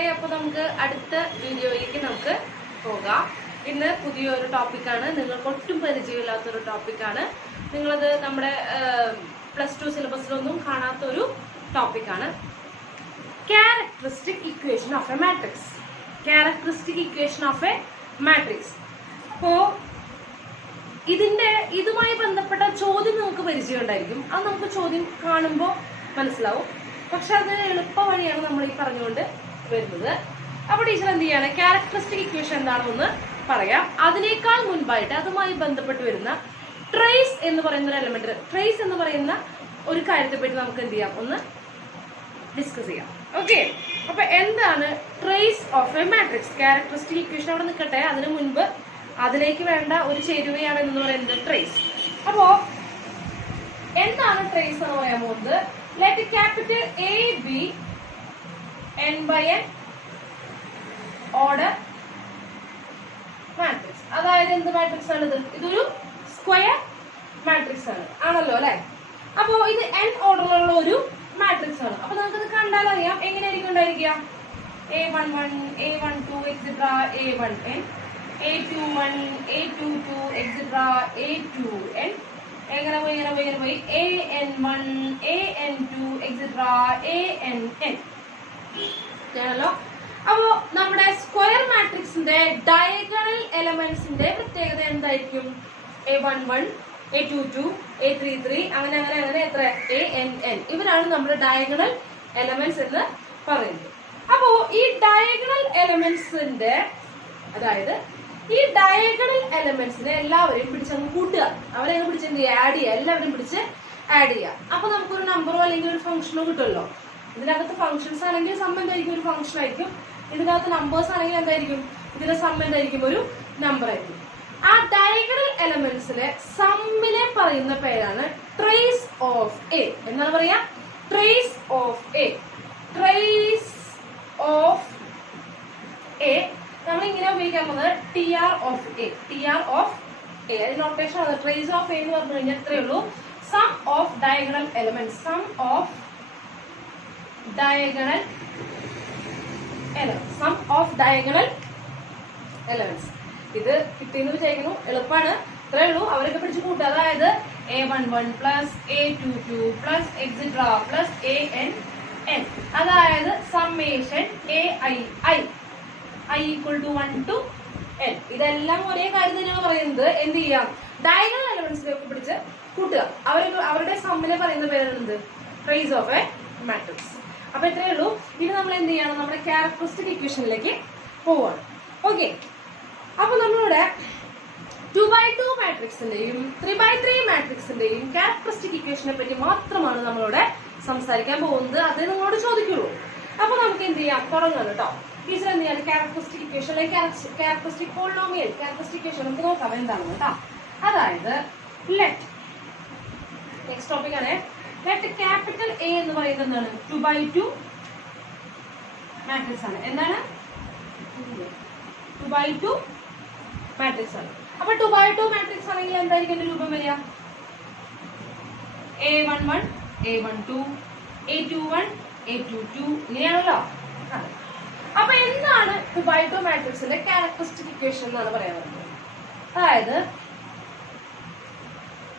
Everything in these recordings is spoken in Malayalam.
ഹായ്, അപ്പോൾ നമുക്ക് അടുത്ത വീഡിയോയിലേക്ക് നമുക്ക് പോകാം. ഇന്ന് പുതിയൊരു ടോപ്പിക്കാണ്, നിങ്ങൾക്ക് ഒട്ടും പരിചയമില്ലാത്തൊരു ടോപ്പിക്കാണ്. നിങ്ങളത് നമ്മുടെ +2 സിലബസിലൊന്നും കാണാത്തൊരു ടോപ്പിക്കാണ്. Characteristic equation of A matrix. Characteristic equation of A matrix. അപ്പോൾ ഇതുമായി ബന്ധപ്പെട്ട ചോദ്യം നമുക്ക് പരിചയം ഉണ്ടായിരിക്കും. അത് നമുക്ക് ചോദ്യം കാണുമ്പോൾ മനസ്സിലാവും. പക്ഷെ അത് എളുപ്പ വഴിയാണ് നമ്മൾ ഈ പറഞ്ഞുകൊണ്ട് വരുന്നത്. അപ്പോൾ ടീച്ചർ എന്ത് ചെയ്യാണ്, ക്യാരക്ടറിസ്റ്റിക് ഇക്വേഷൻ എന്താണെന്ന് പറയാം. അതിനേക്കാൾ മുൻപായിട്ട് അതുമായി ബന്ധപ്പെട്ട് വരുന്ന ട്രേസ് എന്ന് പറയുന്ന ഒരു എലമെന്റ്, ട്രേസ് എന്ന് പറയുന്ന ഒരു കാര്യത്തെ പറ്റി നമുക്ക് എന്ത് ചെയ്യാം, ഒന്ന് ഡിസ്കസ് ചെയ്യാം. ഓക്കെ, അപ്പൊ എന്താണ് trace of A matrix? Characteristic equation അവിടെ നിൽക്കട്ടെ, അതിനു മുൻപ് അതിലേക്ക് വേണ്ട ഒരു ചേരുവയാണ് എന്ന് പറയുന്നത് ട്രേസ്. അപ്പോ എന്താണ് ട്രേസ് എന്ന് പറയാൻ പോകുന്നത്? Let capital A be n by n order matrix. അതായത് എന്ത് മാട്രിക്സ് ആണ് ഇത്? ഇതൊരു സ്ക്വയർ മാട്രിക്സ് ആണ്, ആണല്ലോ അല്ലെ? അപ്പോ ഇത് n ഓർഡറിലുള്ള ഒരു മാട്രിക്സ് ആണ്. അപ്പൊ നമുക്കത് കണ്ടാൽ അറിയാം എങ്ങനെയായിരിക്കും ഉണ്ടായിരിക്കുക. A11 A12 etc. A1n A21 A22 etc. A2n എങ്ങനെ പോയി AN1 AN2 etc. ANn ആണല്ലോ. അപ്പോ നമ്മുടെ സ്ക്വയർ മാട്രിക്സിന്റെ ഡയഗണൽ എലമെന്റ്സിന്റെ പ്രത്യേകത എന്തായിരിക്കും? A11 A22 A33 അങ്ങനെ അങ്ങനെ അങ്ങനെ എത്ര ANn. ഇവരാണ് നമ്മുടെ ഡയഗണൽ എലമെന്റ്സ് എന്ന് പറയുന്നത്. അപ്പോ ഈ ഡയഗണൽ എലമെന്റ്സിന്റെ, അതായത് ഈ ഡയഗണൽ എലമെന്റ്സിനെ എല്ലാവരെയും പിടിച്ചങ്ങ് കൂട്ടുക, അവരെങ്ങ് പിടിച്ച് എന്ത് ചെയ്യുക, ആഡ് ചെയ്യുക, എല്ലാവരും പിടിച്ച് ആഡ് ചെയ്യുക. അപ്പൊ നമുക്കൊരു നമ്പറോ അല്ലെങ്കിൽ ഒരു ഫംഗ്ഷനോ കിട്ടുമല്ലോ. ഇതിനകത്ത് ഫംഗ്ഷൻസ് ആണെങ്കിൽ സം എന്തായിരിക്കും, ഒരു ഫംഗ്ഷൻ ആയിരിക്കും. ഇതിനകത്ത് നമ്പേഴ്സ് ആണെങ്കിൽ എന്തായിരിക്കും, ഇതിന്റെ സം എന്തായിരിക്കും, ഒരു നമ്പർ ആയിരിക്കും. ആ ഡയഗണൽ എലമെന്റ്സിലെ സമ്മിനെ പറയുന്ന പേരാണ് ട്രേസ് ഓഫ് എ. എന്താണ് പറയാ? Trace of A. Trace of A നമ്മൾ ഇങ്ങനെ ഉപയോഗിക്കാൻ പോകുന്നത് TR of A. TR of A അതിന്റെ നൊട്ടേഷൻ ആണ്. ട്രേസ് ഓഫ് എ എന്ന് പറഞ്ഞു കഴിഞ്ഞാൽ എത്രയേ ഉള്ളൂ, sum of diagonal elements. Sum of diagonal elements. Sum of diagonal elements. ഇത് കിട്ടിയെന്ന് വിചാരിക്കുന്നു, എളുപ്പമാണ്. ഇത്രയേ ഉള്ളൂ, അവരൊക്കെ പിടിച്ച് കൂട്ടുക. അതായത് A11 plus A22 plus etcetera plus ANn. അതായത് summation AI I equal to 1 to n. ഇതെല്ലാം ഒരേ കാര്യം തന്നെയാണ് പറയുന്നത്. എന്ത് ചെയ്യാം, ഡയഗണൽ എലമെന്റ്സിലേക്ക് പിടിച്ച് കൂട്ടുക. അവരുടെ സമ്മിനെ പറയുന്ന പേരാണ് ട്രേസ് ഓഫ് എ മാട്രിക്സ്. അപ്പൊ ഇത്രയേ ഉള്ളൂ. ഇനി നമ്മൾ എന്ത് ചെയ്യണം, നമ്മുടെ ക്യാരക്ടറിസ്റ്റിക് ഇക്വേഷനിലേക്ക് പോവാണ്. ഓക്കെ, അപ്പൊ നമ്മളിവിടെ 2x2 മാട്രിക്സിന്റെയും 3x3 മാട്രിക്സിന്റെയും ക്യാരക്ടറിസ്റ്റിക് ഇക്വേഷനെ പറ്റി മാത്രമാണ് നമ്മളിവിടെ സംസാരിക്കാൻ പോകുന്നത്. അതേ നിങ്ങളോട് ചോദിക്കുള്ളൂ. അപ്പൊ നമുക്ക് എന്ത് ചെയ്യാം, തുടങ്ങാം കേട്ടോ. ടീച്ചർ എന്ത് ചെയ്യാണ്, ക്യാരക്ടറിസ്റ്റിക് ഇക്വേഷൻ അല്ലെങ്കിൽ ക്യാരക്ടറിസ്റ്റിക് പോളിനോമിയൽ ക്യാരക്ടറിസ്റ്റിക് ഇക്വേഷൻ നമുക്ക് നോക്കാം എന്താണെന്ന് കേട്ടോ. അതായത് നെക്സ്റ്റ് ടോപ്പിക് ആണ്. ലെറ്റ് ക്യാപിറ്റൽ A എന്ന് പറയുന്നത് എന്താണ്, 2x2 മാട്രിക്സ് ആണ്. എന്താണ്? 2x2 മാട്രിക്സ് ആണ്. അപ്പൊ 2x2 മാട്രിക്സ് ആണെങ്കിൽ എന്തായിരിക്കും എന്റെ രൂപം വരിക? A11 A12 A21 A22 ഇങ്ങനെയാണല്ലോ. അപ്പൊ എന്താണ് 2x2 മാട്രിക്സിന്റെ ക്യാരക്ടറിസ്റ്റിക് ഇക്വേഷൻ എന്നാണ് പറയുന്നത്. അതായത്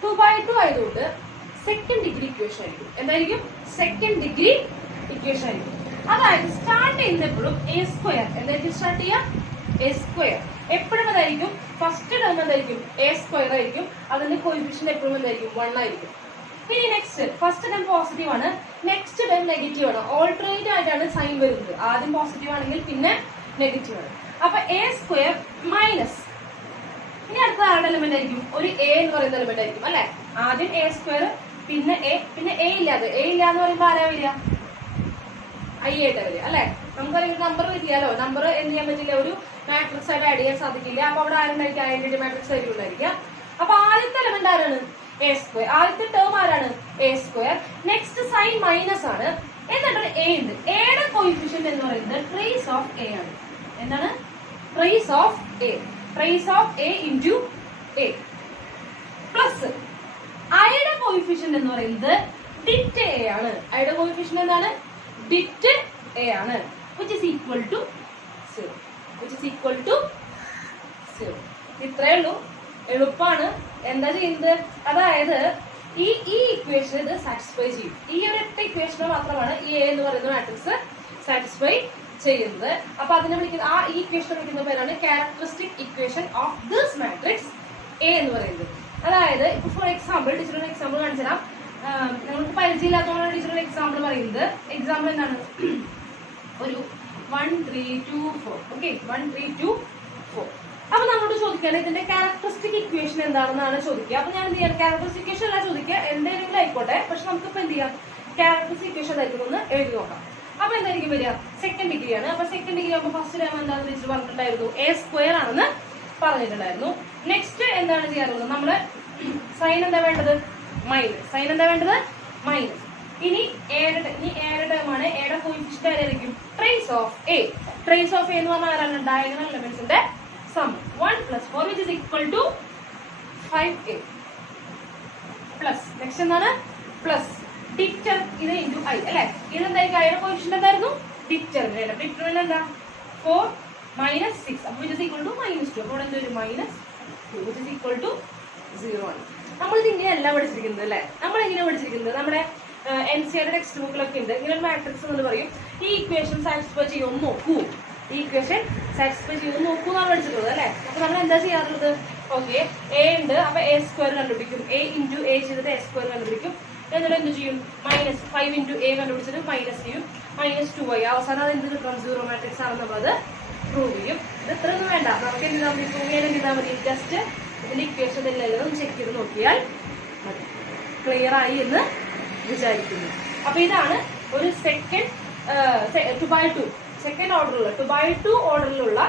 2x2 ആയതുകൊണ്ട് സെക്കൻഡ് ഡിഗ്രി ഇക്വേഷൻ ആയിരിക്കും. എന്തായിരിക്കും? സെക്കൻഡ് ഡിഗ്രി ഇക്വേഷൻ ആയിരിക്കും. അതായത് സ്റ്റാർട്ട് ചെയ്യുന്നപ്പോഴും A² എന്തായിരിക്കും സ്റ്റാർട്ട് ചെയ്യുക? A². എപ്പോഴും എന്തായിരിക്കും, ഫസ്റ്റ് ടേം എന്തായിരിക്കും, A² ആയിരിക്കും. അതിന്റെ കോഎഫിഷ്യന്റ് എപ്പോഴും എന്തായിരിക്കും, 1 ആയിരിക്കും. ഇനി നെക്സ്റ്റ്, ഫസ്റ്റ് ടൈം പോസിറ്റീവ് ആണ്, നെക്സ്റ്റ് ടൈം നെഗറ്റീവ് ആണ്. ഓൾട്ടർനേറ്റ് ആയിട്ടാണ് സൈൻ വരുന്നത്. ആദ്യം പോസിറ്റീവ് ആണെങ്കിൽ പിന്നെ നെഗറ്റീവ് ആണ്. അപ്പൊ A² മൈനസ്, ഇനി അടുത്ത ആരുടെ എലമെന്റ് ആയിരിക്കും, ഒരു A എന്ന് പറയുന്ന എലമെന്റ് ആയിരിക്കും അല്ലെ. ആദ്യം A² പിന്നെ A പിന്നെ A ഇല്ലാതെ എന്ന് പറയുമ്പോൾ ആരാ വരിക, I ആയിട്ടാ വരിക അല്ലെ. നമുക്കറിയാം നമ്പർ വരികയല്ലോ. നമ്പർ എന്ത് ചെയ്യാൻ പറ്റില്ല, ഒരു മാട്രിക്സ് ആയിട്ട് ആഡ് ചെയ്യാൻ സാധിക്കില്ല. അപ്പൊ അവിടെ ആരുണ്ടായിരിക്കും, ഐഡന്റിറ്റി മാട്രിക്സ് ആയിരിക്കും ഉണ്ടായിരിക്കുക. അപ്പൊ ആദ്യത്തെ എലമെന്റ് ആരാണ്, A². ആദ്യത്തെ ടേം ആരാണ്, A². നെക്സ്റ്റ് സൈൻ മൈനസ് ആണ്, എന്നിട്ട് A ഉണ്ട്. എയുടെ കോഎഫിഷ്യന്റ് എന്ന് പറയുന്നത് ട്രേസ് ഓഫ് A ആണ്. എന്താണ്? Trace of A. Trace of A into A plus ഐയുടെ കോഎഫിഷ്യന്റ് എന്ന് പറയുന്നത് ഡിറ്റ് A ആണ്. ഐയുടെ കോഎഫിഷ്യന്റ് എന്താണ്, ഡിറ്റ് A ആണ്. which is equal to 0. Which is equal to 0. ഇത്രയേ ഉള്ളൂ, എളുപ്പമാണ്. എന്താ ചെയ്യുന്നത്, അതായത് ഈ ഇക്വേഷൻ ഇത് സാറ്റിസ്ഫൈ ചെയ്യും. ഈ ഒരൊറ്റ ഇക്വേഷന് മാത്രമാണ് ഈ എ എന്ന് പറയുന്ന മാട്രിക്സ് സാറ്റിസ്ഫൈ ചെയ്യുന്നത്. അപ്പൊ അതിനെ വിളിക്കുന്ന ആ ഈ ഇക്വേഷൻ വിളിക്കുന്ന പേരാണ് characteristic equation of this matrix A എന്ന് പറയുന്നത്. അതായത് ഇപ്പൊ ഫോർ എക്സാമ്പിൾ ടീച്ചർ എക്സാമ്പിൾ കാണിച്ചു തരാം. നമുക്ക് പരിചയമില്ലാത്തതുകൊണ്ടാണ് ടീച്ചർ എക്സാമ്പിൾ പറയുന്നത്. എക്സാമ്പിൾ എന്താണ്, ഒരു 1 3 2 4. ഓക്കെ, 1 3 2 4. അപ്പൊ നമ്മളോട് ചോദിക്കുകയാണ് ഇതിന്റെ ക്യാരക്ടറിസ്റ്റിക് ഇക്വേഷൻ എന്താണെന്നാണ് ചോദിക്കുക. അപ്പൊ ഞാൻ എന്ത് ചെയ്യാം, ക്യാരക്ടറിസ്റ്റിക് ഇക്വേഷൻ അല്ല ചോദിക്കുക, എന്തെങ്കിലും ആയിക്കോട്ടെ, പക്ഷെ നമുക്കിപ്പോ എന്ത് ചെയ്യാം, ക്യാരക്ടറിസ്റ്റിക് ഇക്വേഷൻ ആയിരിക്കും ഒന്ന് എഴുതി നോക്കാം. അപ്പൊ എന്തായിരിക്കും വരിക, സെക്കൻഡ് ഡിഗ്രി ആണ്. അപ്പൊ സെക്കൻഡ് ഡിഗ്രി ആകുമ്പോൾ ഫസ്റ്റ് ടൈം എന്താണെന്ന് ടീച്ചർ പറഞ്ഞിട്ടുണ്ടായിരുന്നു, എ സ്ക്വയർ ആണെന്ന് പറഞ്ഞിട്ടുണ്ടായിരുന്നു. നെക്സ്റ്റ് എന്താണ് ചെയ്യാറുള്ളത്, നമ്മള് സൈൻ എന്താ വേണ്ടത്, മൈനസ്. സൈൻ എന്താ വേണ്ടത്, മൈനസ്. ഇനി എയുടെ ടേമാണ്, എയുടെ കോയിഫിഷ്യന്റ് ആയിരിക്കും trace of A. Trace of A എന്ന് പറഞ്ഞാൽ ആരാണ്, ഡയഗണൽ എലമെന്റ്സിന്റെ sum. 1 + 4 which is equal to 5a plus next എന്താണ്, പ്ലസ് ഡിറ്റർ ഇത് ഇൻറ്റു ഐ അല്ലെ. ഇതെന്തായിരിക്കും, ഐയുടെ കോയിഫിഷ്യന്റ് എന്തായിരുന്നു, ഡിറ്റർമിനന്റ്. ഡിറ്റർമിനന്റ് എന്താ 4 - 6 അപ്പോൾ which is equal to -2. അപ്പോൾ എന്താ ഒരു -2 which is equal to 0 ആണ്. നമ്മളിത് ഇങ്ങനെയല്ല പഠിച്ചിരിക്കുന്നത് അല്ലെ. നമ്മളെങ്ങനെ പഠിച്ചിരിക്കുന്നത്, നമ്മുടെ NCERT ടെക്സ്റ്റ് ബുക്കിലൊക്കെ ഉണ്ട് ഇങ്ങനെ ഒരു മാട്രിക്സ് എന്ന് പറയും. ഈ ഇക്വേഷൻ സാറ്റിസ്ഫൈ ചെയ്യുമെന്ന് നോക്കൂ, ഈ ഇക്വേഷൻ സാറ്റിസ്ഫൈ ചെയ്യുമെന്ന് നോക്കൂ എന്നാണ് പഠിച്ചിട്ടുള്ളത് അല്ലെ. അപ്പൊ നമ്മൾ എന്താ ചെയ്യാറുള്ളത്, ഓക്കെ എ ഉണ്ട്, അപ്പൊ എ സ്ക്വയർ കണ്ടുപിടിക്കും. എ ഇൻറ്റു എ ചെയ്തിട്ട് എ സ്ക്വയർ കണ്ടുപിടിക്കും. എന്നിട്ട് എന്ത് ചെയ്യും, -5 × a കണ്ടുപിടിച്ചിട്ട് മൈനസ് ചെയ്യും, -2y. അവസാനം അത് എന്ത് കിട്ടണം, 0 മാട്രിക്സ് ആണെന്ന് നമ്മളത് പ്രൂവ് ചെയ്യും. ഇത് ഇത്രയൊന്നും വേണ്ട, നമുക്ക് എന്ത് ചെയ്താൽ മതി, പ്രൂവ് ചെയ്യാൻ എന്ത് ചെയ്താൽ മതി, ജസ്റ്റ് ഇതിന്റെ ഇക്വേഷൻ എല്ലാം ചെക്ക് ചെയ്ത് നോക്കിയാൽ മതി. ക്ലിയർ ആയി എന്ന് വിചാരിക്കുന്നു. അപ്പൊ ഇതാണ് ഒരു സെക്കൻഡ് 2/2 സെക്കൻഡ് ഓർഡറിലുള്ള 2/2 ഓർഡറിലുള്ള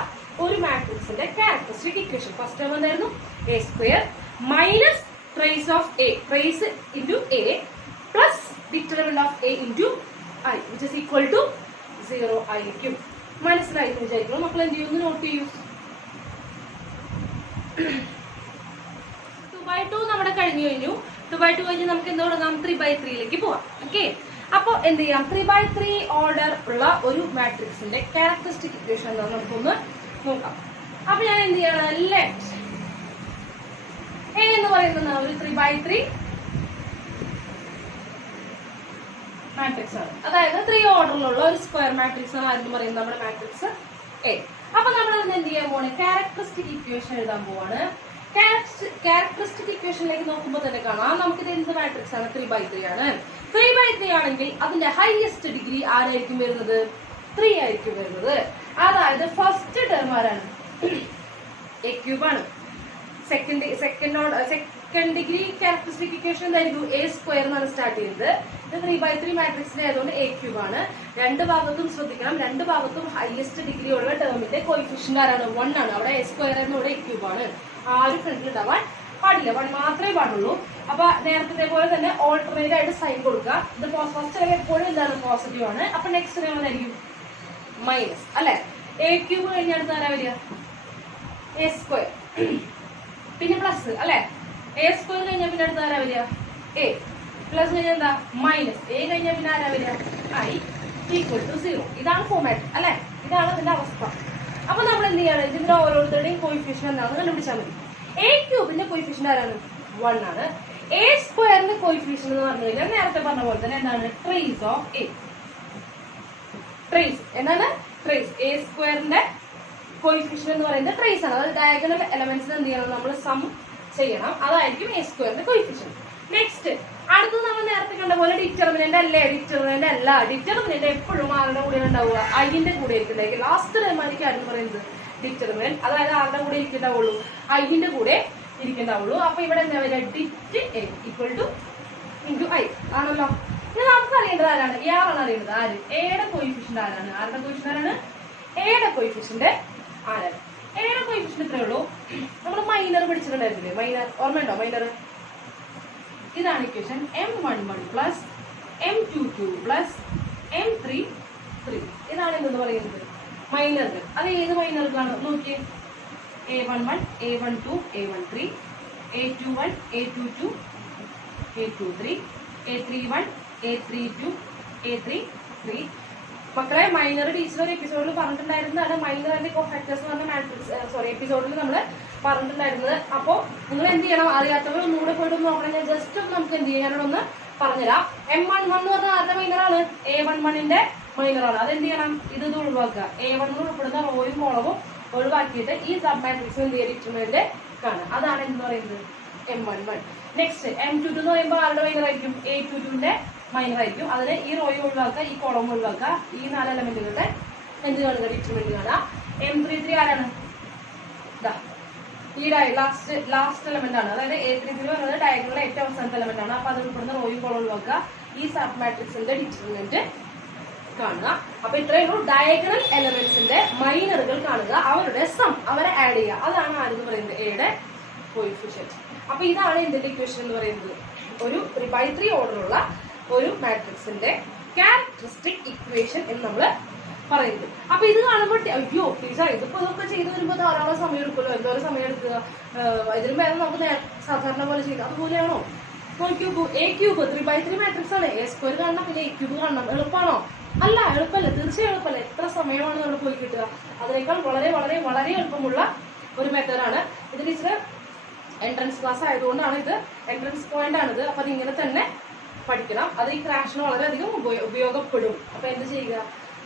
ഒരു മാട്രിക്സിന്റെ ക്യാരക്ടറിസ്റ്റിക് ഇക്വേഷൻ. ഫസ്റ്റ് ടേം എന്തായിരുന്നു, A square minus trace of A, trace into A plus determinant of A into I which is equal to 0 ആയിരിക്കും. മനസ്സിലായി എന്ന് വിചാരിക്കുന്നു. മക്കൾ എന്ത് ചെയ്യും, നോട്ട് ചെയ്യൂ. 2/2 നമ്മുടെ കഴിഞ്ഞു. 2/2 കഴിഞ്ഞ് നമുക്ക് എന്ത് തുടങ്ങാം, 3/3 പോവാം. ഓക്കെ, അപ്പോൾ എന്ത് ചെയ്യാം, 3/3 ഓർഡർ ഉള്ള ഒരു മാട്രിക്സിന്റെ ക്യാരക്ടറിസ്റ്റിക് ഇക്വേഷൻ എന്താണെന്ന് നമുക്കൊന്ന് നോക്കാം. അപ്പൊ ഞാൻ എന്ത് ചെയ്യണം, ലെറ്റ് എ എന്ന് പറയുന്ന ഒരു 3/3 മാട്രിക്സ് ആണ്. അതായത് 3 ഓർഡറിലുള്ള ഒരു സ്ക്വയർ മാട്രിക്സ് ആണ് ആരെന്ന് പറയുന്നത് നമ്മുടെ മാട്രിക്സ് എ. അപ്പൊ നമ്മൾ എന്ത് ചെയ്യാൻ പോവാണ്, ക്യാരക്ടറിസ്റ്റിക് ഇക്വേഷൻ എഴുതാൻ പോവാണ്. ക്യാരക്ടറിസ്റ്റിക് ഇക്വേഷനിലേക്ക് നോക്കുമ്പോൾ തന്നെ കാണാം നമുക്കിത് എന്ത് മാട്രിക്സ് ആണ്, 3/3 ആണ്. 3/3 ആണെങ്കിൽ അതിന്റെ ഹൈയസ്റ്റ് ഡിഗ്രി ആരായിരിക്കും വരുന്നത്, 3 ആയിരിക്കും വരുന്നത്. അതായത് ഫസ്റ്റ് ടേം ആരാണ്, എ ക്യൂബ് ആണ്. സെക്കൻഡ് ഡിഗ്രി ക്യാരക്ടറിസ്റ്റിക് ഇക്വേഷൻ എന്തായിരിക്കും, എ സ്ക്വയർ എന്നാണ് സ്റ്റാർട്ട് ചെയ്യുന്നത്. ഇത് 3/3 മാട്രിക്സിന്റെ ആയതുകൊണ്ട് എ ക്യൂബ് ആണ്. രണ്ട് ഭാഗത്തും ശ്രദ്ധിക്കണം, രണ്ട് ഭാഗത്തും ഹൈയസ്റ്റ് ഡിഗ്രി ഉള്ള ടേമിന്റെ കോയിഫിഷ്യന്റ് ആരാണ്, 1 ആണ്. അവിടെ എ സ്ക്വയർ ആയിരുന്നു, ഇവിടെ എ ക്യൂബ് ആണ്. ആരും ഫ്രണ്ടിൽ ഉണ്ടാവാൻ പാടില്ല, 1 മാത്രമേ പാടുള്ളൂ. അപ്പൊ നേരത്തെ പോലെ തന്നെ ഓൾട്ടർനേറ്റ് ആയിട്ട് സൈൻ കൊടുക്കുക. ഇത് ഫസ്റ്റ് എപ്പോഴും എന്താണ്, പോസിറ്റീവ് ആണ്. അപ്പൊ നെക്സ്റ്റ് എന്തായിരിക്കും, മൈനസ് അല്ലെ. എ ക്യൂബ് കഴിഞ്ഞ അടുത്ത് ആരാ വരിക, എ സ്ക്വയർ, പിന്നെ പ്ലസ് അല്ലെ. എ സ്ക്വയർ കഴിഞ്ഞാൽ പിന്നെ അടുത്ത് ആരാ വരിക, എ പ്ലസ് കഴിഞ്ഞാൽ എന്താ, മൈനസ്. എ കഴിഞ്ഞാൽ പിന്നെ ആരാ വരിക, ഐ ഈക്വൽ ടു 0. ഇതാണ് ഫോമാറ്റ് അല്ലെ, ഇതാണ് അതിന്റെ അവസ്ഥ. അപ്പൊ നമ്മൾ എന്ത് ചെയ്യാണ്, ഇതിന്റെ ഓരോരുത്തരുടെയും കോയിഫിഷ്യന്റ് എന്താണെന്ന് കണ്ടുപിടിച്ചാൽ മതി. എ ക്യൂബിന്റെ കോയിഫിഷ്യന്റ് ആരാണ്, 1 ആണ്. എ സ്ക്വയറിന്റെ കോയിഫിഷ്യന്റ് എന്ന് പറഞ്ഞു കഴിഞ്ഞാൽ നേരത്തെ പറഞ്ഞ പോലെ തന്നെ എന്താണ്, ട്രേസ് ഓഫ് എ. ട്രേസ് എന്താണ്, ട്രേസ്. എ സ്ക്വയറിന്റെ കോയിഫിഷ്യന്റ് എന്ന് പറയുന്നത് ട്രേസ് ആണ്. അതായത് ഡയഗണൽ എലമെന്റ്സ് എന്ത് ചെയ്യണം, നമ്മൾ സം ചെയ്യണം. അതായിരിക്കും എ സ്ക്വയറിന്റെ കോയിഫിഷ്യന്റ്. നെക്സ്റ്റ് അടുത്തത് നമ്മൾ നേരത്തെ കണ്ട പോലെ ഡിറ്റർമിനന്റ് അല്ലേ, ഡിറ്റർമിനന്റ് അല്ല. ഡിറ്റർമിനന്റ് എപ്പോഴും ആരുടെ കൂടെ ഉണ്ടാവുക, ഐന്റെ കൂടെ ഇരിക്കുന്നത്. ലാസ്റ്റ് ടൈമായിരിക്കും ആരും പറയുന്നത് ഡിറ്റർമിനന്റ്. അതായത് ആരുടെ കൂടെ ഇരിക്കുന്നുണ്ടാവുള്ളൂ, ഐന്റെ കൂടെ ഇരിക്കുന്നുണ്ടാവുള്ളൂ. അപ്പൊ ഇവിടെ എന്താ വരിക, det A equal to into I ആണല്ലോ. ഇനി നമുക്ക് അറിയേണ്ടത് ആരാണ്, ഇയാളാണ് അറിയേണ്ടത്. ആര്, എയുടെ കോയിഫിഷ്യന്റ് ആരാണ്, ആരുടെ കോയിഫിഷ്യന്റ് ആരാണ്, എയുടെ കോയിഫിഷ്യന്റ് ആരാണ്. എയുടെ കോയിഫിഷ്യന്റ് ഇത്രയേ ഉള്ളൂ. നമ്മൾ മൈനർ പഠിച്ചിട്ടുണ്ടായിരുന്നില്ലേ, മൈനർ ഓർമ്മയുണ്ടോ, മൈനർ ഇതാണ് equation. m11 plus m22 plus m33. ഇതാണ് എന്തെന്ന് പറയുന്നത്, മൈനറുകൾ. അത് ഏത് മൈനറുകളാണ് നോക്കിയേ, a11 a12 a13 a21 a22 a23 a31 a32 a33 മക്കളെ മൈനർ ടീച്ചർ ഒരു എപ്പിസോഡിൽ പറഞ്ഞിട്ടുണ്ടായിരുന്നതാണ് മൈനർ ആൻഡ് കോഫാക്ടേഴ്സ് എന്ന് പറഞ്ഞ മാട്രിക്സ് എപ്പിസോഡിൽ നമ്മൾ പറഞ്ഞിട്ടുണ്ടായിരുന്നത്. അപ്പോൾ നിങ്ങൾ എന്ത് ചെയ്യണം, അറിയാത്തവർ ഒന്നുകൂടെ പോയിട്ട് നോക്കണം. ഞാൻ ജസ്റ്റ് ഒന്ന് നമുക്ക് എന്ത് ചെയ്യാം, ഞാനോടൊന്ന് പറഞ്ഞുതരാം. M11 എന്ന് പറഞ്ഞാൽ ആരുടെ മൈനറാണ്? A11ന്റെ മൈനറാണ്. അതെന്ത് ചെയ്യണം, ഇത് ഒഴിവാക്കുക. A1 ഉൾപ്പെടുന്ന റോയും കോളവും ഒഴിവാക്കിയിട്ട് ഈ സബ് മാട്രിക്സ് എന്ത് ചെയ്യുക, ഡിറ്റർമിനന്റ് കാണുക. അതാണ് എന്ത് പറയുന്നത്, M11. നെക്സ്റ്റ് M22 എന്ന് പറയുമ്പോൾ ആരുടെ മൈനർ ആയിരിക്കും? A22ന്റെ മൈനർ ആയിരിക്കും. അതിന് ഈ റോയും ഒഴിവാക്കുക, ഈ കോളവും ഒഴിവാക്കുക, ഈ 4 എലമെന്റുകളുടെ എന്ത് കാണുക, ഡിറ്റർമിനന്റ് കാണുക. M33 ആരാണ്? ഈ ലാസ്റ്റ് എലമെന്റ് ആണ്. അതായത് A33 പറയുന്നത് ഡയഗ്രാമിലെ ഏറ്റവും അവസാനത്തെ എലമെന്റ് ആണ്. അപ്പൊ അത് ഉൾപ്പെടുന്ന റോയും കോളവും ഒഴിവാക്കുക, ഈ സബ് മാട്രിക്സിന്റെ ഡിറ്റർമിനന്റ് കാണുക. അപ്പൊ ഇത്രയേ ഉള്ളൂ. ഡയഗണൽ എലമെന്റ്സിന്റെ മൈനറുകൾ കാണുക, അവരുടെ സം അവരെ ആഡ് ചെയ്യുക. അതാണ് ആരെന്ന് പറയുന്നത്, എയുടെ കോയിഫിഷ്യന്റ്. അപ്പൊ ഇതാണ് ഇതിന്റെ ഇക്വേഷൻ എന്ന് പറയുന്നത്. ഒരു 3x3 ഓർഡറുള്ള ഒരു മാട്രിക്സിന്റെ ക്യാരക്ടറിസ്റ്റിക് ഇക്വേഷൻ എന്ന് നമ്മൾ പറയുന്നത്. അപ്പൊ ഇത് കാണുമ്പോൾ അയ്യോ ടീച്ചർ ഇതിപ്പോ ഇതൊക്കെ ചെയ്ത് വരുമ്പോ ധാരാളം സമയം എടുക്കുമല്ലോ, എന്തോരം സമയം എടുക്കുക, ഇതിന് വേറെ നമുക്ക് സാധാരണ പോലെ ചെയ്യുക. അതുപോലെയാണോ? നോക്കിയോക്കൂ, A³ 3x3 മാട്രിക്സ് ആണ്. A² കാണണം, പിന്നെ A³ കാണണം. എളുപ്പമാണോ? അല്ല, എളുപ്പമല്ല, തീർച്ചയായും എളുപ്പമല്ല. എത്ര സമയമാണ് നമ്മൾ പോയി കിട്ടുക? അതിനേക്കാൾ വളരെ വളരെ വളരെ എളുപ്പമുള്ള ഒരു മെത്തേഡാണ് ഇത്. ടീച്ചർ എൻട്രൻസ് ക്ലാസ് ആയതുകൊണ്ടാണ് ഇത്, എൻട്രൻസ് പോയിന്റ് ആണിത്. അപ്പൊ അതിങ്ങനെ തന്നെ പഠിക്കണം. അത് ഈ ക്രാഷിന് വളരെയധികം ഉപയോഗപ്പെടും. അപ്പൊ എന്ത് ചെയ്യുക,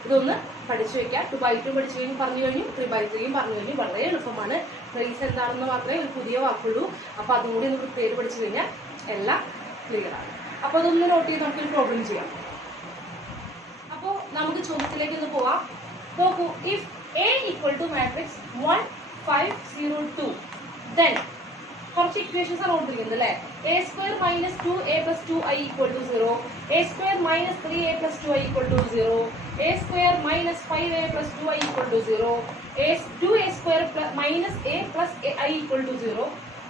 ഇതൊന്ന് പഠിച്ചു വെക്കാം. 2x2 പഠിച്ചു കഴിഞ്ഞ് പറഞ്ഞു കഴിഞ്ഞു, 3x3 പറഞ്ഞു കഴിഞ്ഞു. വളരെ എളുപ്പമാണ്. ട്രേസ് എന്താണെന്ന് മാത്രമേ ഒരു പുതിയ വാക്കുള്ളൂ. അപ്പൊ അതും കൂടി ഒന്ന് പേര് പഠിച്ചു കഴിഞ്ഞാൽ എല്ലാം ക്ലിയർ ആണ്. അപ്പൊ അതൊന്ന് നോട്ട് ചെയ്ത് നമുക്കൊരു പ്രോബ്ലം ചെയ്യാം. അപ്പോ നമുക്ക് ചോദ്യത്തിലേക്ക് ഒന്ന് പോവാം. നോക്കൂ, if A equal to matrix 1 5 0 2 then കുറച്ച് ഇക്വേഷൻസ് ആണ് കൊടുത്തിരിക്കുന്നത് അല്ലേ. A² - 2A + 2I = 0, A² - 3A + 2I = 0, A² - 5A + 2I = 0, 2A² - A + I = 0.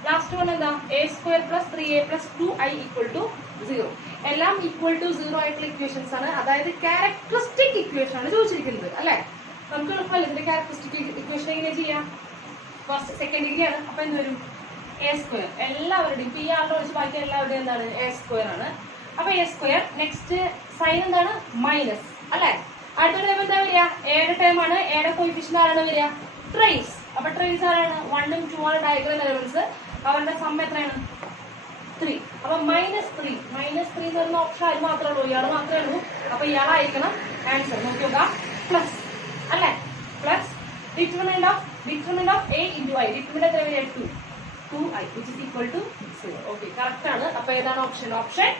Last one എന്താ, A² + 3A + 2I = 0. എല്ലാം =0 ആയിട്ടുള്ള ഇക്വേഷൻസ് ആണ്. അതായത് ക്യാരക്ടറിസ്റ്റിക് ഇക്വേഷൻ ആണ് ചോദിച്ചിരിക്കുന്നത് അല്ലെ. നമുക്ക് എളുപ്പമല്ല ഇതിന്റെ ക്യാരക്ടറിസ്റ്റിക് ഇക്വേഷൻ എങ്ങനെ ചെയ്യാം. ഫസ്റ്റ് സെക്കൻഡ് ഡിഗ്രി ആണ്. അപ്പൊ എന്ത് വരും, A². എല്ലാവരുടെയും ഇപ്പൊ ഈ ആളുടെ ഒഴിച്ച് ബാക്കി എല്ലാവരുടെയും എന്താണ്, A² ആണ്. അപ്പൊ A². നെക്സ്റ്റ് സൈൻ എന്താണ്, മൈനസ് അല്ലെ. അടുത്ത ടൈം എന്താ വരിക, എയുടെ ടൈം ആണ്. എയുടെ കോയിഫിഷ്യന്റ് ആരാണ് വരിക, ട്രേസ്. അപ്പൊ ട്രേസ് ആരാണ്, 1 ഉം 2 ആണ് ഡയഗ്രാം എലമെന്റ്സ്. അവരുടെ സം എത്രയാണ്, 3. അപ്പൊ -3 എന്ന് പറയുന്ന ഓപ്ഷൻ ആര് മാത്രമേ ഉള്ളൂ, ഇയാൾ മാത്രമേ ഉള്ളൂ. അപ്പൊ ഇയാളായിരിക്കണം ആൻസർ. നോക്കി നോക്കാം, പ്ലസ് അല്ലെ, plus determinant of A × I. Determinant എത്ര വരിക, 2I which is equal to 0. Okay, correct ആണ്. അപ്പൊ ഏതാണ് ഓപ്ഷൻ, ഓപ്ഷൻ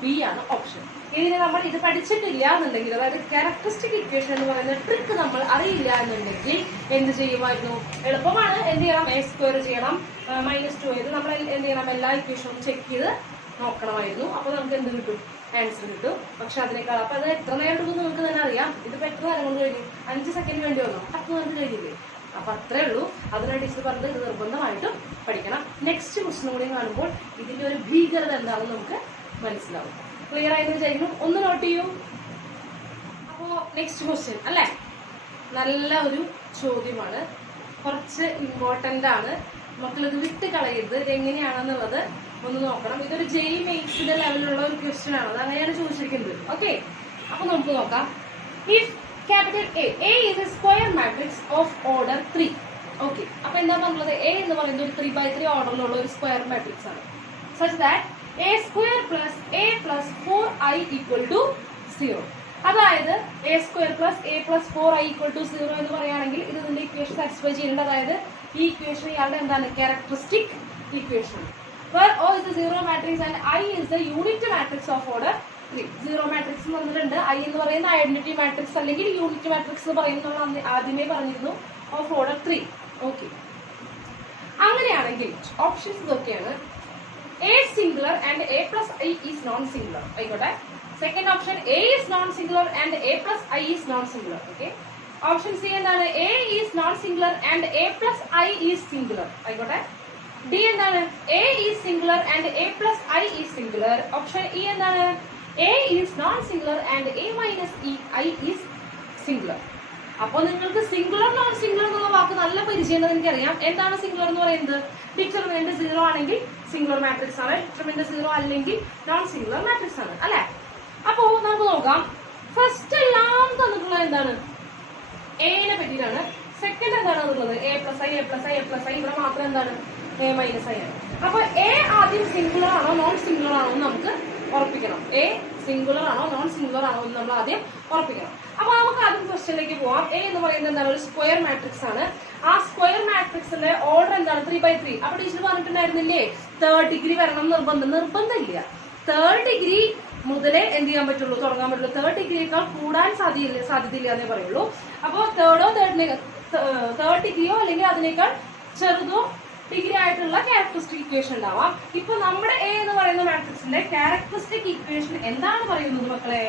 ബി ആണ് ഓപ്ഷൻ. ഇതിന് നമ്മൾ ഇത് പഠിച്ചിട്ടില്ല എന്നുണ്ടെങ്കിൽ, അതായത് ക്യാരക്ടറിസ്റ്റിക് ഇക്വേഷൻ എന്ന് പറയുന്ന ട്രിക്ക് നമ്മൾ അറിയില്ല എന്നുണ്ടെങ്കിൽ എന്ത് ചെയ്യുമായിരുന്നു, എളുപ്പമാണ്. എന്ത് ചെയ്യണം, A² ചെയ്യണം, -2 ഇത് നമ്മൾ എന്ത് ചെയ്യണം, എല്ലാ ഇക്വേഷനും ചെക്ക് ചെയ്ത് നോക്കണമായിരുന്നു. അപ്പൊ നമുക്ക് എന്ത് കിട്ടും, ആൻസർ കിട്ടും. പക്ഷെ അതിനേക്കാൾ അപ്പൊ അത് എത്ര നേരം എടുക്കും നിങ്ങൾക്ക് തന്നെ അറിയാം. ഇതിപ്പോ എത്ര നേരം കൊണ്ട് കഴിഞ്ഞു, 5 സെക്കൻഡ് വേണ്ടി വന്നു, 10 മിനിറ്റ് കഴിഞ്ഞില്ലേ. അപ്പൊ അത്രേ ഉള്ളൂ. അതിനാണ് ടീച്ചർ പറഞ്ഞത് ഇത് നിർബന്ധമായിട്ടും പഠിക്കണം. നെക്സ്റ്റ് ക്വസ്റ്റ്യൻ കൂടി കാണുമ്പോൾ ഇതിന്റെ ഒരു ഭീകരത എന്താണെന്ന് നമുക്ക് മനസ്സിലാവും. ക്ലിയർ ആയെന്ന് വിചാരിക്കുന്നു. ഒന്ന് നോട്ട് ചെയ്യൂ. അപ്പോ നെക്സ്റ്റ് ക്വസ്റ്റ്യൻ അല്ലെ, നല്ല ഒരു ചോദ്യമാണ്, കുറച്ച് ഇമ്പോർട്ടന്റ് ആണ്. മക്കളിത് വിട്ട് കളയരുത്. ഇത് എങ്ങനെയാണെന്നുള്ളത് ഒന്ന് നോക്കണം. ഇതൊരു JEE ലെവലിലുള്ള ഒരു ക്വസ്റ്റ്യൻ ആണ്, അത് അങ്ങനെയാണ് ചോദിച്ചിരിക്കുന്നത്. ഓക്കെ, അപ്പൊ നമുക്ക് നോക്കാം. If capital A is a square matrix of order 3. Okay, അപ്പൊ എന്താ പറഞ്ഞത്, A എന്ന് പറയുന്നത് ഒരു 3x3 ഓർഡറിലുള്ള ഒരു സ്ക്വയർ മാട്രിക്സ് ആണ്. such that A² + A + 4I = 0. അതായത് A² + A + 4I = 0 എന്ന് പറയുകയാണെങ്കിൽ ഇത് ഇതിന്റെ ഇക്വേഷൻ സാറ്റിസ്ഫൈ ചെയ്യേണ്ടത്. അതായത് ഈ ഇക്വേഷൻ ഇയാളുടെ എന്താണ്, characteristic equation. where O is a zero matrix and I is the unit matrix of order 3. 0 matrix എന്ന് പറഞ്ഞിട്ടുണ്ട്. I എന്ന് പറയുന്ന ഐഡന്റിറ്റി മാട്രിക്സ് അല്ലെങ്കിൽ യൂണിറ്റ് മാട്രിക്സ് എന്ന് പറയുന്നത് ആദ്യമേ പറഞ്ഞിരുന്നു, ഓഫ് ഓർഡർ 3. ഓക്കെ, അങ്ങനെയാണെങ്കിൽ ഓപ്ഷൻസ് ഇതൊക്കെയാണ്. A singular and A + I is non singular. ആയിക്കോട്ടെ. Second option A is non singular and A + I is non singular. Okay. Option C എന്താണ്, A is non singular and A + I is singular. ആയിക്കോട്ടെ. ഡി എന്താണ്, A is singular and A + I is singular. Option E എന്താണ്, A is non singular and A - I is singular. അപ്പോൾ നിങ്ങൾക്ക് സിംഗുലർ നോൺ സിംഗുലർ എന്നുള്ള വാക്ക് നല്ല പരിചയം എനിക്കറിയാം. എന്താണ് സിംഗുലർ എന്ന് പറയുന്നത്, ഡിറ്റർമിനന്റ് 0 ആണെങ്കിൽ സിംഗുലർ മാട്രിക്സ് ആണ്, ഡിറ്റർമിനന്റ് 0 അല്ലെങ്കിൽ നോൺ സിംഗുലർ മാട്രിക്സ് ആണ് അല്ലെ. അപ്പോ നമുക്ക് നോക്കാം. ഫസ്റ്റ് എല്ലാം എന്താണ്? എനെ പറ്റിയിട്ടാണ്. സെക്കൻഡ് എന്താണെന്നുള്ളത് A plus I, A plus I, A plus I. ഇവിടെ മാത്രം എന്താണ്? എ മൈനസ് ഐ ആണ്. അപ്പൊ എ ആദ്യം സിംഗുലർ ആണോ നോൺ സിംഗുലർ ആണോ എന്ന് നമുക്ക് ഉറപ്പിക്കണം. എ സിംഗുലർ ആണോ നോൺ സിംഗുലർ ആണോ എന്ന് നമ്മൾ ആദ്യം ഉറപ്പിക്കണം. അപ്പൊ നമുക്ക് ആദ്യം ക്വസ്റ്റ്യനിലേക്ക് പോവാം. എ എന്ന് പറയുന്നത് എന്താണ്? ഒരു സ്ക്വയർ മാട്രിക്സ് ആണ്. ആ സ്ക്വയർ മാട്രിക്സിന്റെ ഓർഡർ എന്താണ്? 3/3. അപ്പൊ ടീച്ചർ പറഞ്ഞിട്ടുണ്ടായിരുന്നില്ലേ തേർഡ് ഡിഗ്രി വരണം നിർബന്ധമില്ല. തേർഡ് ഡിഗ്രി മുതലേ എന്ത് ചെയ്യാൻ പറ്റുള്ളൂ? തുടങ്ങാൻ പറ്റുള്ളൂ. തേർഡ് ഡിഗ്രിയേക്കാൾ കൂടാൻ സാധ്യതയില്ല എന്നേ പറയുള്ളൂ. അപ്പോ തേർഡ് ഡിഗ്രിയോ അല്ലെങ്കിൽ അതിനേക്കാൾ ചെറുതോ ഡിഗ്രി ആയിട്ടുള്ള ക്യാരക്ടറിസ്റ്റിക് ഇക്വേഷൻ ഉണ്ടാവാം. ഇപ്പൊ നമ്മുടെ എ എന്ന് പറയുന്ന മാട്രിക്സിന്റെ ക്യാരക്ടറിസ്റ്റിക് ഇക്വേഷൻ എന്താണ് പറയുന്നത് മക്കളെ?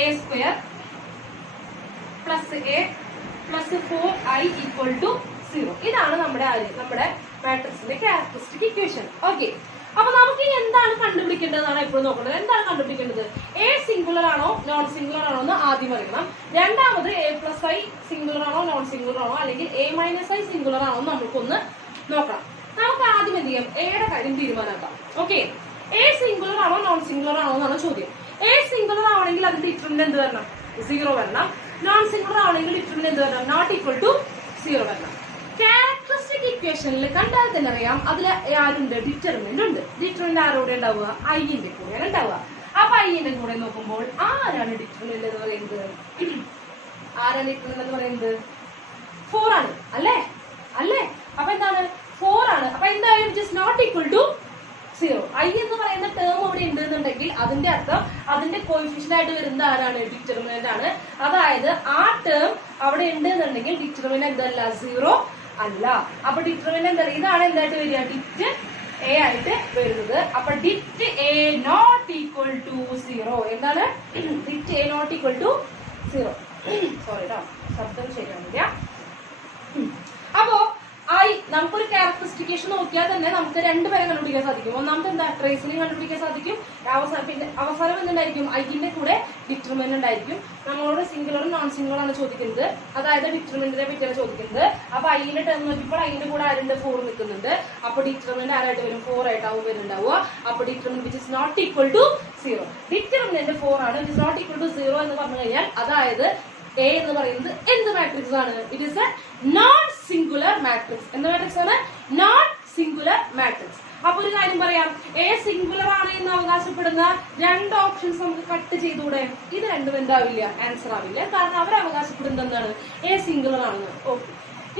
A square plus A plus 4i equal to 0. ഇതാണ് നമ്മുടെ മാട്രിക്സിന്റെ ക്യാരക്ടറിസ്റ്റിക് ഇക്വേഷൻ. ഓക്കെ, അപ്പൊ നമുക്ക് ഇനി എന്താണ് കണ്ടുപിടിക്കേണ്ടതെന്നാണ് എപ്പോഴും നോക്കേണ്ടത്. എന്താണ് കണ്ടുപിടിക്കേണ്ടത്? എ സിംഗുലർ ആണോ നോൺ സിംഗുലർ ആണോ എന്ന് ആദ്യം അറിയണം. രണ്ടാമത് എ പ്ലസ് ഐ സിംഗുലർ ആണോ നോൺ സിംഗുലർ ആണോ അല്ലെങ്കിൽ എ മൈനസ് ഐ സിംഗുലർ ആണോ എന്ന് നമുക്കൊന്ന് നോക്കണം. നമുക്ക് ആദ്യം എന്ത് ചെയ്യാം? എയുടെ കാര്യം തീരുമാനമാക്കാം. ഓക്കെ, എ സിംഗുലർ ആണോ നോൺ സിംഗുലർ ആണോ എന്നാണ് ചോദ്യം. എ സിംഗുലർ ആവണമെങ്കിൽ അതിന്റെ ഡിറ്റർമിനന്റ് എന്ത് വരണം? 0 വരണം. നോൺ സിംഗുലർ ആവണമെങ്കിൽ ഡിറ്റർമിനന്റ് എന്ത് വരണം? നോട്ട് ഈക്വൽ ടു 0 വരണം. ക്യാരക്ടറിസ്റ്റിക് ഇക്വേഷനിൽ കണ്ടാൽ തന്നെ അറിയാം അതിൽ ആരുണ്ട്? ഡിറ്റർമിനന്റ് ഉണ്ട്. ഡിറ്റർമിനന്റ് ആരോടെ ഉണ്ടാവുക? ഐന്റെ കൂടെയാണ് ഉണ്ടാവുക. അപ്പൊ ഐന്റെ കൂടെ നോക്കുമ്പോൾ ആരാണ് ഡിറ്റർമിനന്റ് എന്ന് പറയുന്നത്? ആരാണ് ഡിറ്റർമിനന്റ് എന്ന് പറയുന്നത്? 4 ആണ്. അല്ലേ? അപ്പൊ എന്താണ്? 4 ആണ്. അപ്പൊ എന്തായാലും it is not equal to 0. I എന്ന് പറയുന്ന ടേം ഇവിടെ ഉണ്ട് എന്നുണ്ടെങ്കിൽ അതിന്റെ അർത്ഥം അതിന്റെ കോയിഫിഷ്യന്റ് ആയിട്ട് വരുന്നത് ആരാണ്? ഡിറ്റർമിനന്റ് ആണ്. അതായത് ആ ടേം അവിടെ ഉണ്ട് എന്നുണ്ടെങ്കിൽ ഡിറ്റർമിനന്റ് എന്തല്ല? 0 അല്ല. അപ്പൊ ഡിറ്റർമിനന്റ് എന്താ? ഇതാണ് എന്തായിട്ട് വരിക? ഡിറ്റ് എ ആയിട്ട് വരുന്നത്. അപ്പൊ det A not equal to 0. എന്താണ്? Det A not equal to 0. Sorry കേട്ടോ, ശബ്ദം ശരിയാവില്ല. അപ്പോ നമുക്കൊരു ക്യാരക്ടറിസ്റ്റിക്കേഷൻ നോക്കിയാൽ തന്നെ നമുക്ക് രണ്ടുപേരെ കണ്ടുപിടിക്കാൻ സാധിക്കും. ഒന്നാമത്തെ എന്താ? ട്രേസിനെയും കണ്ടുപിടിക്കാൻ സാധിക്കും. പിന്നെ അവസാനം എന്തുണ്ടായിരിക്കും? ഐന്റെ കൂടെ ഡിറ്റർമിനന്റ് ഉണ്ടായിരിക്കും. നമ്മളോട് സിംഗുലറും നോൺ സിംഗുലറും ആണ് ചോദിക്കുന്നത്. അതായത് ഡിറ്റർമിനന്റിനെ പറ്റിയാണ് ചോദിക്കുന്നത്. അപ്പൊ ഐന്റെ ടേം നോക്കിയപ്പോൾ ഐന്റെ കൂടെ ആരുണ്ട്? 4 നിൽക്കുന്നുണ്ട്. അപ്പൊ ഡിറ്റർമിനന്റ് ആരായിട്ട് വരും? 4 ആയിട്ടാവും വരുന്നുണ്ടാവുക. അപ്പൊ determinant which is not equal to 0. Determinant 4 ആണ്. It is not equal to 0 എന്ന് പറഞ്ഞു കഴിഞ്ഞാൽ അതായത് എ എന്ന് പറയുന്നത് എന്ത് മാട്രിക്സ് ആണ്? It is A non singular matrix. എന്ത് മാട്രിക്സ് ആണ്? Non singular matrix. അപ്പൊ ഒരു കാര്യം പറയാം, എ സിംഗുലർ ആണ് എന്ന് അവകാശപ്പെടുന്ന 2 ഓപ്ഷൻസ് നമുക്ക് കട്ട് ചെയ്തുകൂടെ? ഇത് രണ്ടും എന്താവില്ല? ആൻസർ ആവില്ല. കാരണം അവർ അവകാശപ്പെടുന്നത് എന്താണ്? എ സിംഗുലർ ആണെന്ന്. ഓക്കെ,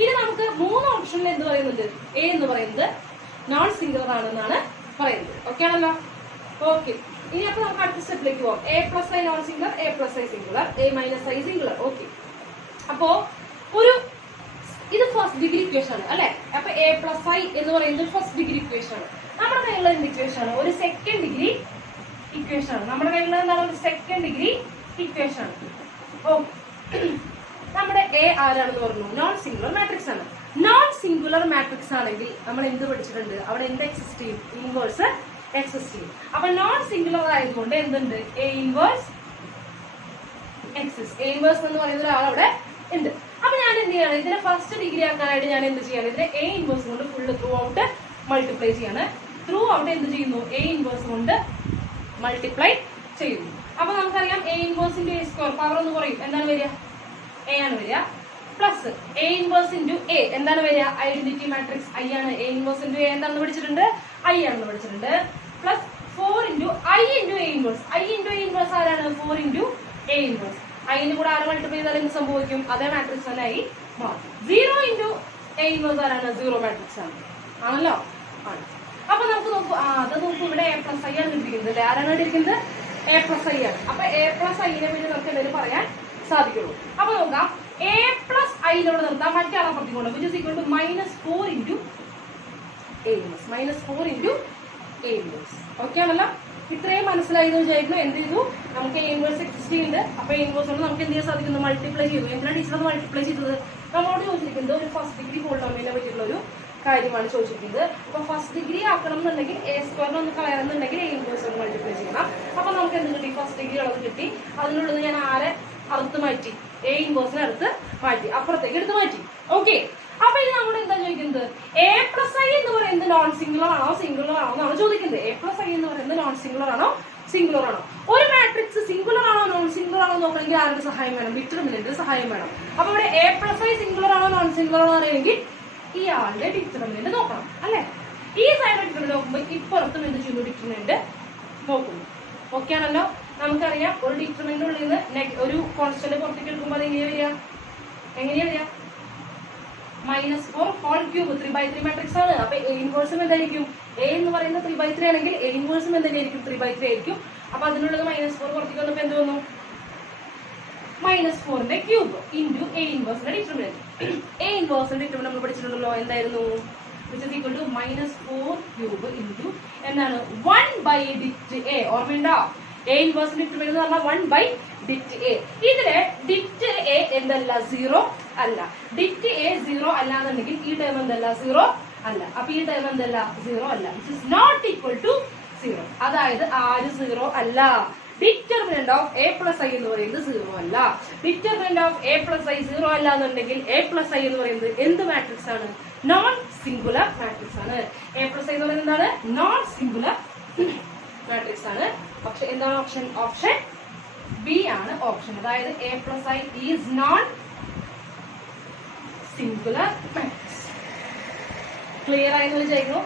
ഇനി നമുക്ക് 3 ഓപ്ഷനിൽ എന്ത് പറയുന്നുണ്ട്? എ എന്ന് പറയുന്നത് നോൺ സിംഗുലർ ആണെന്നാണ് പറയുന്നത്. ഓക്കെ ആണല്ലോ? ഓക്കെ, ഇനി അപ്പൊ നമുക്ക് അടുത്ത സ്റ്റെപ്പിലേക്ക് പോവാം. A plus I non singular, A plus I singular, A minus I singular. Okay, അപ്പോ ഇത് ഫസ്റ്റ് ഡിഗ്രി ഇക്വേഷൻ ആണ് അല്ലെ? അപ്പൊ എ പ്ലസ് ഐ എന്ന് പറയുന്നത് ഫസ്റ്റ് ഡിഗ്രി ഇക്വേഷൻ ആണ്. നമ്മുടെ കയ്യിലുള്ള എന്ത് ഇക്വേഷൻ ആണ്? ഒരു സെക്കൻഡ് ഡിഗ്രി ഇക്വേഷൻ ആണ്. നമ്മുടെ കയ്യിലുള്ള എന്താണ്? ഒരു സെക്കൻഡ് ഡിഗ്രി ഇക്വേഷൻ ആണ്. ഓക്കെ, നമ്മുടെ എ ആരാണെന്ന് പറഞ്ഞു? നോൺ സിംഗുലർ മാട്രിക്സ് ആണ്. നോൺ സിംഗുലർ മാട്രിക്സ് ആണെങ്കിൽ നമ്മൾ എന്ത് പഠിച്ചിട്ടുണ്ട്? അവിടെ എന്ത് എക്സിസ്റ്റ് ചെയ്യും? ഇൻവേഴ്സ് എക്സിസ്റ്റ് ചെയ്യും. അപ്പൊ നോൺ സിംഗുലർ ആയതുകൊണ്ട് എന്തുണ്ട്? A inverse exist. A inverse എന്ന് പറയുന്ന ഒരാൾ അവിടെ ഉണ്ട്. അപ്പൊ ഞാൻ എന്ത് ചെയ്യാണ്? ഇതിനെ ഫസ്റ്റ് ഡിഗ്രി ആക്കാനായിട്ട് ഞാൻ എന്ത് ചെയ്യാണ്? ഇതിനെ എ ഇൻവേഴ്സ് കൊണ്ട് ഫുള്ള് ത്രൂ ഔട്ട് മൾട്ടിപ്ലൈ ചെയ്യാണ്. ത്രൂ ഔട്ട് എന്ത് ചെയ്യുന്നു? എ ഇൻവേഴ്സ് കൊണ്ട് മൾട്ടിപ്ലൈ ചെയ്യുന്നു. അപ്പൊ നമുക്കറിയാം എ ഇൻവേഴ്സിന്റെ എ സ്ക്വയർ പവർ എന്ന് പറയും. എന്താണ് വരിക? എ ആണ് വരിക. Plus A inverse into A എന്താണ് വരിക? ഐഡന്റിറ്റി മാട്രിക്സ് ഐ ആണ്. എ ഇൻവേഴ്സ് ഇൻറ്റു എ എന്താണെന്ന് പഠിച്ചിട്ടുണ്ട്? ഐ ആണെന്ന് പഠിച്ചിട്ടുണ്ട്. Plus 4 into I into A inverse. I into A inverse ആരാണ്? 4 ഇൻറ്റു എ ഇൻവേഴ്സ്. ഐന്റെ കൂടെ ആറ് മൾട്ടിപ്ലൈ ചെയ്താൽ എന്ത് സംഭവിക്കും? അതേ മാട്രിക്സ് തന്നെ ആയി മാറും. 0 ഇൻറ്റു എ ഇൻവേഴ്സ് ആരാണ്? 0 മാട്രിക്സ് ആണ്. ആണല്ലോ? ആണ്. അപ്പൊ നമുക്ക് നോക്കൂ, അത് നോക്കൂ, ഇവിടെ എ പ്ലസ് ഐ ആണ് ഇട്ടിരിക്കുന്നത് അല്ലെ? ആരാണ് ഇട്ടിരിക്കുന്നത്? എ പ്ലസ് ഐ ആണ്. അപ്പൊ എ പ്ലസ് ഐനെ പറ്റി നമുക്ക് എന്തെങ്കിലും പറയാൻ സാധിക്കുള്ളൂ. അപ്പൊ നോക്കാം, എ പ്ലസ് ഐയിലൂടെ നിർത്താം. മറ്റേ ആളെ പറഞ്ഞുകൊണ്ട് which is equal to -4 into A inverse. -4 into A inverse. Okay ആണല്ലോ? ഇത്രയും മനസ്സിലായെന്ന് വിചാരിക്കുന്നു. എന്ത് ചെയ്തു? നമുക്ക് എ ഇൻവേഴ്സ് എക്സിസ്റ്റ് ചെയ്യുന്നുണ്ട്. അപ്പൊ എ ഇൻവേഴ്സ് കൊണ്ട് നമുക്ക് എന്ത് ചെയ്യാൻ സാധിക്കുന്നു? മൾട്ടിപ്ലൈ ചെയ്തു. എന്തിനാണ് ടീച്ചർ അത് മൾട്ടിപ്ലൈ ചെയ്തത്? നമ്മളോട് ചോദിച്ചിരിക്കുന്നത് ഒരു ഫസ്റ്റ് ഡിഗ്രി പോളിനോമിയലിനെ പറ്റിയുള്ള ഒരു കാര്യമാണ് ചോദിച്ചിരിക്കുന്നത്. അപ്പൊ ഫസ്റ്റ് ഡിഗ്രി ആക്കണം എന്നുണ്ടെങ്കിൽ എ സ്ക്വയറിനെ ഒന്ന് കളയണമെന്നുണ്ടെങ്കിൽ എ ഇൻവേഴ്സ് കൊണ്ട് മൾട്ടിപ്ലൈ ചെയ്യണം. അപ്പൊ നമുക്ക് എന്ത് കിട്ടി? ഫസ്റ്റ് ഡിഗ്രി ഉള്ളത് കിട്ടി. അതിനുള്ളത് ഞാൻ ആരെ അറുത്ത് മാറ്റി? എ ഇൻവേഴ്സിനെ അടുത്ത് മാറ്റി, അപ്പുറത്തേക്ക് എടുത്ത് മാറ്റി. ഓക്കെ, അപ്പൊ ഇത് നമ്മൾ എന്താ ചോദിക്കുന്നത്? എ പ്ലസ് ഐ എന്ന് പറയുന്നത് നോൺ സിംഗുലർ ആണോ സിംഗുലർ ആണോ എന്നാണ് ചോദിക്കുന്നത്. എ പ്ലസ് ഐ എന്ന് പറയുന്നത് നോൺ സിംഗുലർ ആണോ സിംഗുലർ ആണോ? ഒരു മാട്രിക്സ് സിംഗുലർ ആണോ നോൺ സിംഗുലർ ആണോ നോക്കണമെങ്കിൽ ആരുടെ സഹായം വേണം? ഡിറ്റർമിനന്റ് സഹായം വേണം. അപ്പൊ ഇവിടെ A+I സിംഗുലർ ആണോ നോൺ സിംഗുലർ ആണോ അറിയണമെങ്കിൽ ഇയാളുടെ ഡിറ്റർമിനന്റ് നോക്കണം അല്ലെ? ഈ സൈഡ് ഡിറ്റർമിനന്റ് നോക്കുമ്പോൾ ഇപ്പുറത്തും എന്ത് ചെയ്യുന്നു? ഡിറ്റർമിനന്റ് നോക്കുന്നു. ഓക്കെ ആണല്ലോ? നമുക്കറിയാം ഒരു ഡിറ്റർമിനന്റ് ഉള്ളിൽ നിന്ന് ഒരു കോൺസ്റ്റന്റ് പുറത്തേക്ക് എടുക്കുമ്പോൾ അത് എങ്ങനെയാ വരിക? -4 ഹോൾ ക്യൂബ് 3/3 മാട്രിക്സ് ആണ്. അപ്പൊ A ഇൻവേഴ്സും എന്തായിരിക്കും? A എന്ന് പറയുന്നത് 3/3 ആണെങ്കിൽ A ഇൻവേഴ്സും എന്തായിരിക്കും? 3/3 ആയിരിക്കും. അപ്പൊ അതിനുള്ളത് -4 പുറത്തേക്ക് വന്നപ്പോ എന്ത് വന്നു? -4ന്റെ ക്യൂബ് ഇൻറ്റു A ഇൻവേഴ്സിന്റെ ഡിറ്റർമിനന്റ്. A ഇൻവേഴ്സിന്റെ ഡിറ്റർമിനന്റ് നമ്മൾ പഠിച്ചിട്ടുണ്ടല്ലോ, എന്തായിരുന്നു? which is equal to -4 cube into എന്താണ്? 1/dit A. ഓർമ്മയുണ്ടോ? A ഇൻവേഴ്സിന്റെ ഡിറ്റർമിനന്റ് എന്ന് പറഞ്ഞാൽ 1/dit A. ഇതിലെ dit A എന്തല്ല? 0 അല്ല. dit A 0 അല്ല എന്നുണ്ടെങ്കിൽ ഈ ടേം എന്തല്ല? 0 അല്ല. അപ്പൊ ഈ ടേം എന്തല്ല? 0 അല്ല. which is not equal to 0. അതായത് ആര് 0 അല്ല? ഡിറ്റർമിനന്റ് ഓഫ് A+I എന്ന് പറയുന്നത് 0 അല്ല. ഡിറ്റർമിനന്റ് ഓഫ് A+I 0 അല്ല എന്നുണ്ടെങ്കിൽ A+I എന്ന് പറയുന്നത് എന്ത് മാട്രിക്സ് ആണ്? നോൺ സിംഗുലർ മാട്രിക്സ് ആണ്. A+I എന്ന് പറയുന്നത് എന്താണ്? നോൺ സിംഗുലർ മാട്രിക്സ് ആണ്. പക്ഷെ എന്താണ് ഓപ്ഷൻ? ഓപ്ഷൻ ബി ആണ് ഓപ്ഷൻ. അതായത് A+I is known singular matrix. Clear ആയെന്ന് വിചാരിക്കുന്നു.